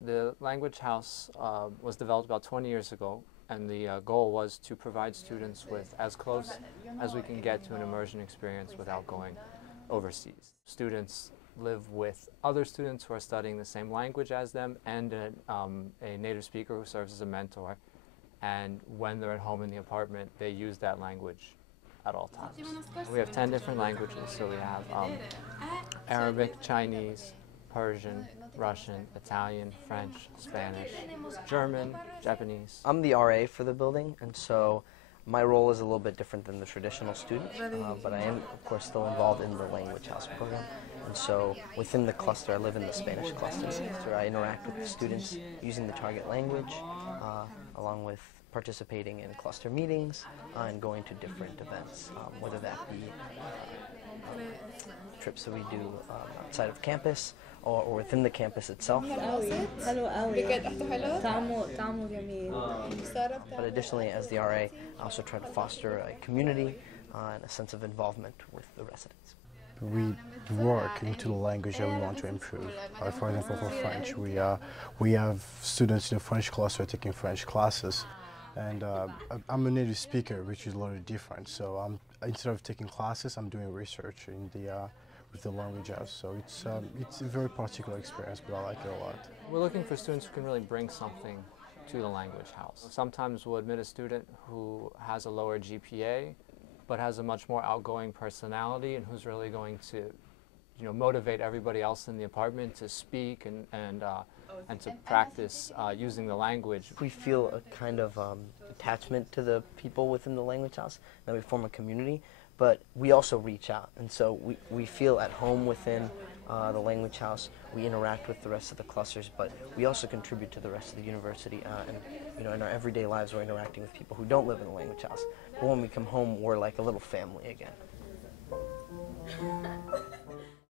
The Language House was developed about 20 years ago, and the goal was to provide students with as close as we can get to an immersion experience without going overseas. Students live with other students who are studying the same language as them and a native speaker who serves as a mentor. And when they're at home in the apartment, they use that language at all times. We have 10 different languages, so we have Arabic, Chinese, Persian, Russian, Italian, French, Spanish, German, Japanese. I'm the RA for the building, and so my role is a little bit different than the traditional student, but I am, of course, still involved in the Language House program. And so within the cluster, I live in the Spanish cluster. So I interact with the students using the target language, along with participating in cluster meetings and going to different events, whether that be trips that we do outside of campus or within the campus itself. But additionally, as the RA, I also try to foster a community and a sense of involvement with the residents. We work into the language that we want to improve. For example, for French, we have students in the French cluster taking French classes, and I'm a native speaker, which is a little different. So instead of taking classes, I'm doing research in with the Language House. So it's a very particular experience, but I like it a lot. We're looking for students who can really bring something to the Language House. Sometimes we'll admit a student who has a lower GPA, but has a much more outgoing personality and who's really going to, motivate everybody else in the apartment to speak and to practice using the language. We feel a kind of attachment to the people within the Language House, that we form a community, but we also reach out, and so we feel at home within the Language House. We interact with the rest of the clusters, but we also contribute to the rest of the university, and in our everyday lives we're interacting with people who don't live in the Language House. But when we come home, we're like a little family again.